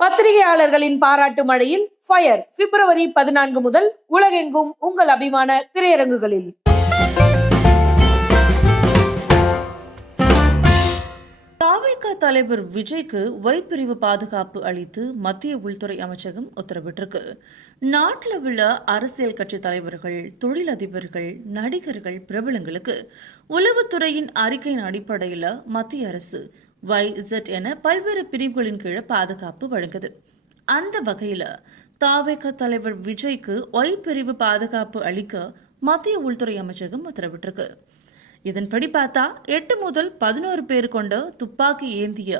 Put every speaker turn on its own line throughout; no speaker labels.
பத்திரிகையாளர்களின் பாராட்டு மழையில் ஃபயர் பிப்ரவரி பதினான்கு முதல் உலகெங்கும் உங்கள் அபிமான திரையரங்குகளில்.
தலைவர் விஜய்க்கு வைப்பிரிவு பாதுகாப்பு அளித்து மத்திய உள்துறை அமைச்சகம் உத்தரவிட்டிருக்கு. நாட்டில் உள்ள அரசியல் கட்சி தலைவர்கள் தொழிலதிபர்கள் நடிகர்கள் பிரபலங்களுக்கு உளவுத்துறையின் அறிக்கையின் அடிப்படையில் மத்திய அரசு ஒய் இசட் என பல்வேறு பிரிவுகளின் கீழே பாதுகாப்பு வழங்குது. அந்த வகையில தாவேக தலைவர் விஜய்க்கு ஒய் பிரிவு பாதுகாப்பு அளிக்க மத்திய உள்துறை அமைச்சகம் உத்தரவிட்டிருக்கு. இதன்படி பார்த்தா எட்டு முதல் பதினோரு பேர் கொண்ட துப்பாக்கி ஏந்திய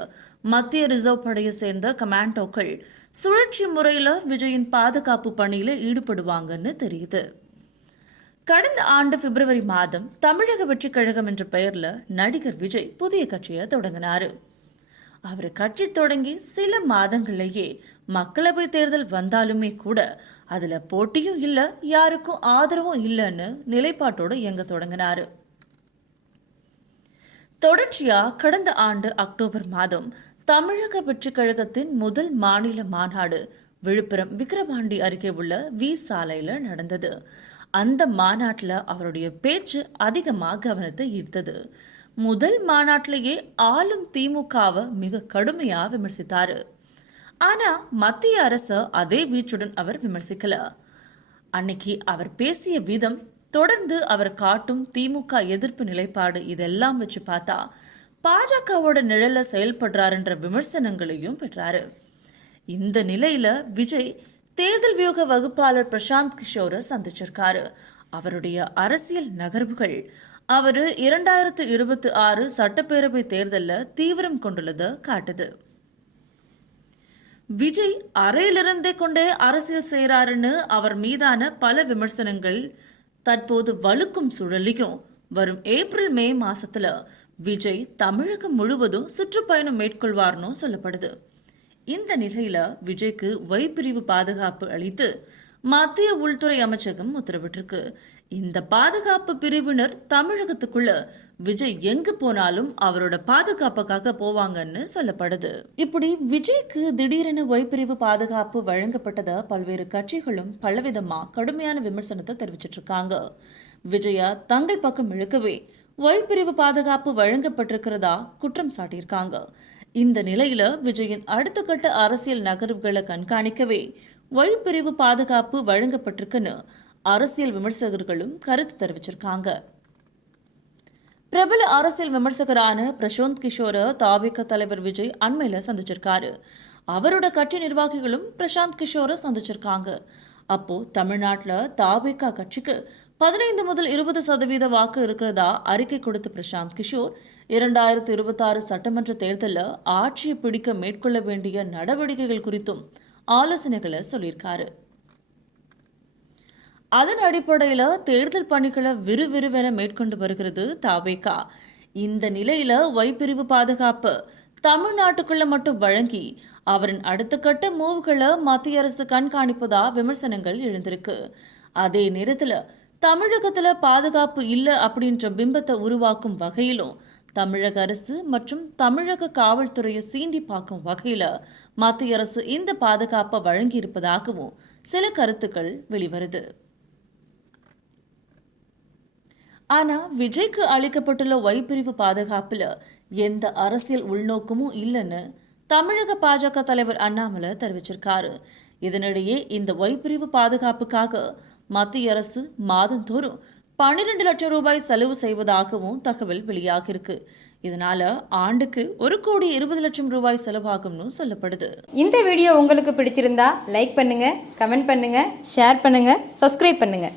மத்திய ரிசர்வ் படையை சேர்ந்த கமாண்டோக்கள் சுழற்சி முறையில விஜயின் பாதுகாப்பு பணியில ஈடுபடுவாங்கன்னு தெரியுது. கடந்த ஆண்டு பிப்ரவரி மாதம் தமிழக வெற்றி கழகம் என்ற பெயர்ல நடிகர் விஜய் புதிய கட்சியை தொடங்கினார். அவர் கட்சி தொடங்கி சில மாதங்களிலேயே மக்களவை தேர்தல் வந்தாலுமே கூட அதுல போட்டியும் இல்ல யாருக்கும் ஆதரவும் இல்லைன்னு நிலைப்பாட்டோடு இயங்க தொடங்கினாரு. தொடர்ச்சியா கடந்த ஆண்டு அக்டோபர் மாதம் தமிழக வெற்றி கழகத்தின் முதல் மாநில மாநாடு விழுப்புரம் விக்கிரவாண்டி அருகே உள்ள வி சாலையில நடந்தது. அந்த மாநாட்டில் அவருடைய பேச்சு அதிகமாக கவனத்தை ஈர்த்தது. முதல் மாநாட்டிலேயே ஆளும் திமுகவை மிக கடுமையா விமர்சித்தாரு. ஆனா மத்திய அரச அதே வீச்சுடன் அவர் விமர்சிக்கல. அன்னைக்கு அவர் பேசிய விதம் தொடர்ந்து அவர் காட்டும் திமுக எதிர்ப்பு நிலைப்பாடு இதெல்லாம் வச்சு பார்த்தா பாஜகவோட நிழல்ல செயல்படுறாருன்ற விமர்சனங்களையும் பெற்றாரு. இந்த நிலையில விஜய் தேர்தல் வியூக வகுப்பாளர் பிரசாந்த் கிஷோரை சந்திச்சிருக்காரு. அவருடைய அரசியல் நகர்வுகள் அவரு இரண்டாயிரத்து இருபத்தி ஆறு சட்டப்பேரவை தேர்தலில் தீவிரம் கொண்டுள்ளதை காட்டுது. விஜய் அறையிலிருந்தே கொண்டே அரசியல் செய்யறாருன்னு அவர் மீதான பல விமர்சனங்கள் தற்போது வலுக்கும் சூழலையும் வரும் ஏப்ரல் மே மாசத்துல விஜய் தமிழகம் முழுவதும் சுற்றுப்பயணம் மேற்கொள்வார்னு சொல்லப்படுது. இந்த நிலையில விஜய்க்கு ஒய் பிரிவு பாதுகாப்பு அளித்து மத்திய உள்துறை அமைச்சகம் உத்தரவிட்டிருக்கு. இந்த பாதுகாப்பு பிரிவினர் தமிழகத்துக்குள்ள விஜய் எங்கு போனாலும் அவரோட பாதுகாப்புக்காக போவாங்கன்னு சொல்லப்படுது. இப்படி விஜய்க்கு திடீரென ஒய் பிரிவு பாதுகாப்பு வழங்கப்பட்டத பல்வேறு கட்சிகளும் பலவிதமா கடுமையான விமர்சனத்தை தெரிவிச்சிட்டு இருக்காங்க விஜயா தங்கள் பக்கம் இழுக்கவே ஒய்பிரிவு பாதுகாப்பு வழங்கப்பட்டிருக்கிறதா குற்றம் சாட்டியிருக்காங்க. இந்த நிலையில விஜயின் அடுத்த கட்ட அரசியல் நகர்வுகளை கண்காணிக்கவே பிரிவு பாதுகாப்பு வழங்கப்பட்டிருக்குன்னு அரசியல் விமர்சகர்களும் கருத்து தெரிவிச்சிருக்காங்க. பிரபல அரசியல் விமர்சகரான பிரசாந்த் கிஷோரை தாபிக தலைவர் விஜய் அண்மையில சந்திச்சிருக்காரு. அவரோட கட்சி நிர்வாகிகளும் பிரசாந்த் கிஷோரை சந்திச்சிருக்காங்க. அப்போ தமிழ்நாட்டில் தாபிகா கட்சிக்கு பதினைந்து முதல் இருபது சதவீத வாக்கு இருக்கிறதா அறிக்கை கொடுத்த பிரசாந்த் கிஷோர் இரண்டாயிரத்து இருபத்தாறு சட்டமன்ற தேர்தலில் ஆட்சியை பிடிக்க மேற்கொள்ள வேண்டிய நடவடிக்கைகள் குறித்தும் ஆலோசனைகளை சொல்லியிருக்காரு. அதன் அடிப்படையில் தேர்தல் பணிகளை விறுவிறுவென மேற்கொண்டு வருகிறது தாவேகா இந்த நிலையில வைப்பிரிவு பாதுகாப்பு தமிழ்நாட்டுக்குள்ள மட்டும் வழங்கி அவரின் அடுத்த கட்ட மூவ்களை மத்திய அரசு கண்காணிப்பதா விமர்சனங்கள் எழுந்திருக்கு. அதே நேரத்தில் தமிழகத்துல பாதுகாப்பு இல்லை அப்படின்ற பிம்பத்தை உருவாக்கும் வகையிலும் தமிழக அரசு மற்றும் தமிழக காவல்துறையை சீண்டி பார்க்கும் வகையில மத்திய அரசு இந்த பாதுகாப்பை வழங்கியிருப்பதாகவும் சில கருத்துக்கள் வெளிவருது. ஆனா விஜய்க்கு அளிக்கப்பட்டுள்ள வைப்பிரிவு பாதுகாப்புல எந்த அரசியல் உள்நோக்கமும் இல்லைன்னு தமிழக பாஜக தலைவர் அண்ணாமலை தெரிவிச்சிருக்காரு. இதனிடையே இந்த வைப்பிரிவு பாதுகாப்புக்காக மத்திய அரசு மாதந்தோறும் பன்னிரண்டு லட்சம் ரூபாய் செலவு செய்வதாகவும் தகவல் வெளியாகிருக்கு இதனால ஆண்டுக்கு ஒரு கோடி இருபது லட்சம் ரூபாய் செலவாகும்னு சொல்லப்படுது.
இந்த வீடியோ உங்களுக்கு பிடிச்சிருந்தா லைக் பண்ணுங்க கமெண்ட் பண்ணுங்க ஷேர் பண்ணுங்க சப்ஸ்கிரைப் பண்ணுங்க.